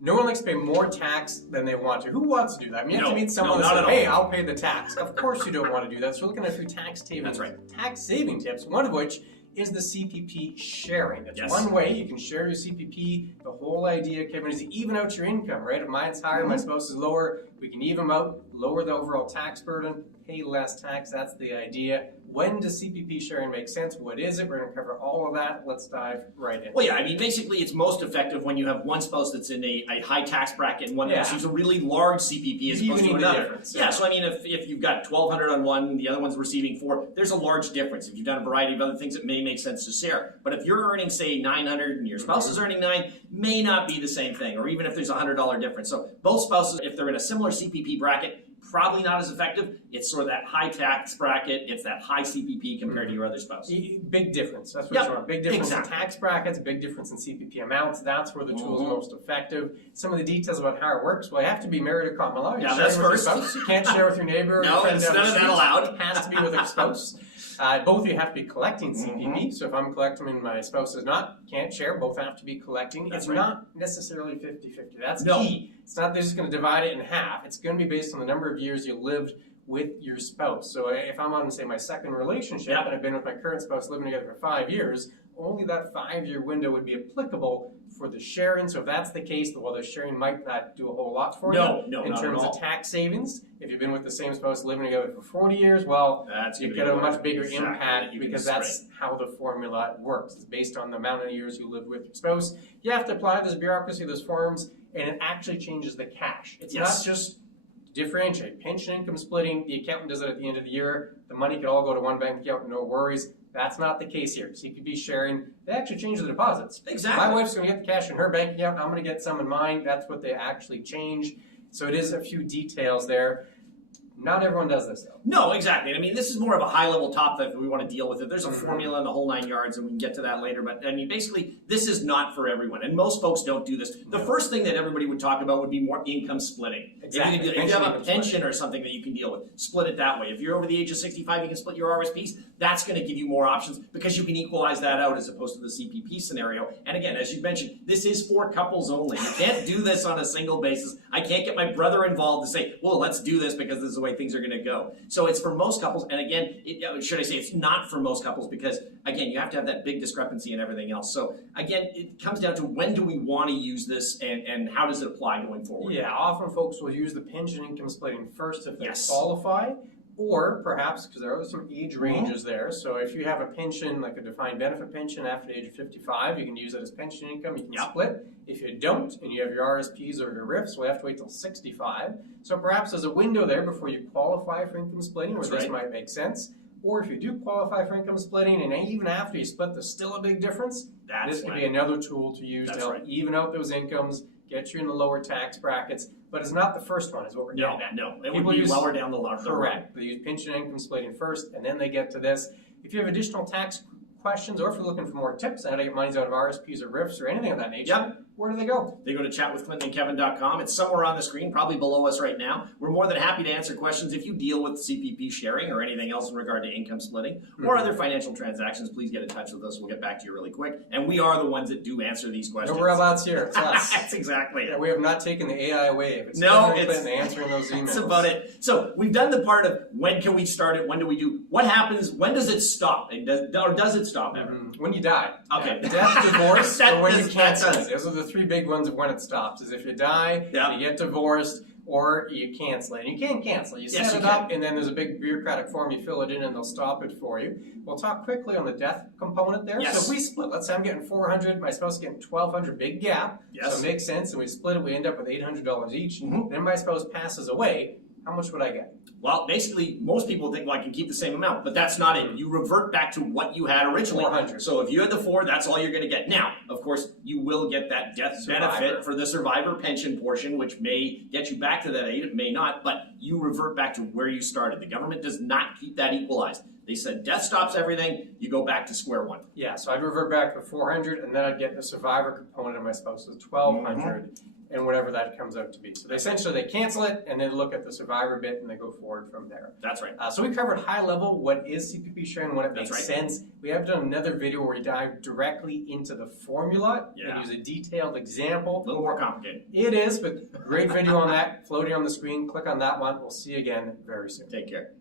No one likes to pay more tax than they want to. Who wants to do that? I mean, you have to meet someone that says, hey, I'll pay the tax. Of course you don't want to do that. So we're looking at a few tax saving tips, one of which is the CPP sharing. That's one way you can share your CPP. The whole idea, Kevin, is to even out your income, right? If mine's higher, my spouse is lower, we can even them out, lower the overall tax burden, pay less tax. That's the idea. When does CPP sharing make sense? What is it? We're going to cover all of that. Let's dive right in. Well, yeah, I mean, basically, it's most effective when you have one spouse that's in a high tax bracket and one that receives a really large CPP as opposed to another. Yeah, so I mean, if you've got $1,200 on one, the other one's receiving $400, there's a large difference. If you've done a variety of other things, it may make sense to share. But if you're earning, say, $900 and your spouse is earning $900, may not be the same thing, or even if there's a $100 difference. So both spouses, if they're in a similar CPP bracket, probably not as effective. It's sort of that high tax bracket. It's that high CPP compared to your other spouse. Big difference. That's what you're on. Big difference in tax brackets, big difference in CPP amounts. That's where the tool is most effective. Some of the details about how it works. Well, you have to be married or common law. That's first. You can't share with your neighbor. No, it's none of that allowed. It has to be with a spouse. Both of you have to be collecting CPP. So if I'm collecting and my spouse is not, can't share. Both have to be collecting. It's not necessarily 50-50. That's key. It's not they're just going to divide it in half. It's going to be based on the number of years you lived with your spouse. So if I'm on, say, my second relationship and I've been with my current spouse living together for 5 years, only that 5-year window would be applicable for the sharing. So if that's the case, while the sharing might not do a whole lot for you in terms of tax savings. If you've been with the same spouse living together for 40 years, well, you get a much bigger impact because that's how the formula works. It's based on the amount of years you lived with your spouse. You have to apply this bureaucracy, those forms, and it actually changes the cash. It's not just differentiate. Pension income splitting, the accountant does it at the end of the year. The money could all go to one bank account, no worries. That's not the case here. CPP sharing, they actually change the deposits. Exactly. My wife's going to get the cash in her bank account. I'm going to get some in mine. That's what they actually change. So it is a few details there. Not everyone does this, though. No, exactly. I mean, this is more of a high-level topic if we want to deal with it. There's a formula in the whole 9 yards, and we can get to that later. But, I mean, basically, this is not for everyone, and most folks don't do this. The first thing that everybody would talk about would be more income splitting. Exactly. If you have a pension or something that you can deal with, split it that way. If you're over the age of 65, you can split your RSPs. That's going to give you more options because you can equalize that out as opposed to the CPP scenario. And again, as you mentioned, this is for couples only. You can't do this on a single basis. I can't get my brother involved to say, well, let's do this because this is the way things are going to go. So it's for most couples. And again, should I say it's not for most couples because, again, you have to have that big discrepancy and everything else. So again, it comes down to when do we want to use this and how does it apply going forward? Yeah, often folks will use the pension income splitting first if they qualify. Or perhaps, because there are some age ranges there, so if you have a pension, like a defined benefit pension after the age of 55, you can use it as pension income, you can split. If you don't, and you have your RSPs or your RIFs, we'll have to wait till 65. So perhaps there's a window there before you qualify for income splitting, where this might make sense. Or if you do qualify for income splitting, and even after you split, there's still a big difference, this could be another tool to use to help even out those incomes, get you in the lower tax brackets. But it's not the first one, is what we're getting at. No, it would be lower down the line. Correct. They use pension income splitting first, and then they get to this. If you have additional tax questions, or if you're looking for more tips on how to get monies out of RSPs or RIFs or anything of that nature, where do they go? They go to chatwithclintonandkevin.com. It's somewhere on the screen, probably below us right now. We're more than happy to answer questions. If you deal with CPP sharing or anything else in regard to income splitting or other financial transactions, please get in touch with us. We'll get back to you really quick. And we are the ones that do answer these questions. No rollouts here. It's us. That's exactly it. Yeah, we have not taken the AI wave. It's answering those emails. That's about it. So we've done the part of when can we start it, when do we do, what happens, when does it stop? Or does it stop ever? When you die. Okay. Death, divorce, or when you cancel. Those are the three big ones of when it stops. Is if you die, you get divorced, or you cancel it. And you can't cancel. You set it up, and then there's a big bureaucratic form. You fill it in, and they'll stop it for you. We'll talk quickly on the death component there. So if we split, let's say I'm getting $400, my spouse is getting $1,200, big gap. So it makes sense, and we split it, we end up with $800 each. Then my spouse passes away. How much would I get? Well, basically, most people think, well, I can keep the same amount, but that's not it. You revert back to what you had originally. 400. So if you had the 4, that's all you're going to get. Now, of course, you will get that death benefit for the survivor pension portion, which may get you back to that 8, it may not, but you revert back to where you started. The government does not keep that equalized. They said death stops everything, you go back to square one. Yeah, so I'd revert back to 400, and then I'd get the survivor component of my spouse's 1,200. and whatever that comes out to be. So they cancel it and then look at the survivor bit and they go forward from there. That's right. So we covered high level what is CPP sharing, what it makes sense. We have done another video where we dive directly into the formula and use a detailed example. A little more complicated. It is, but great video on that floating on the screen. Click on that one. We'll see you again very soon. Take care.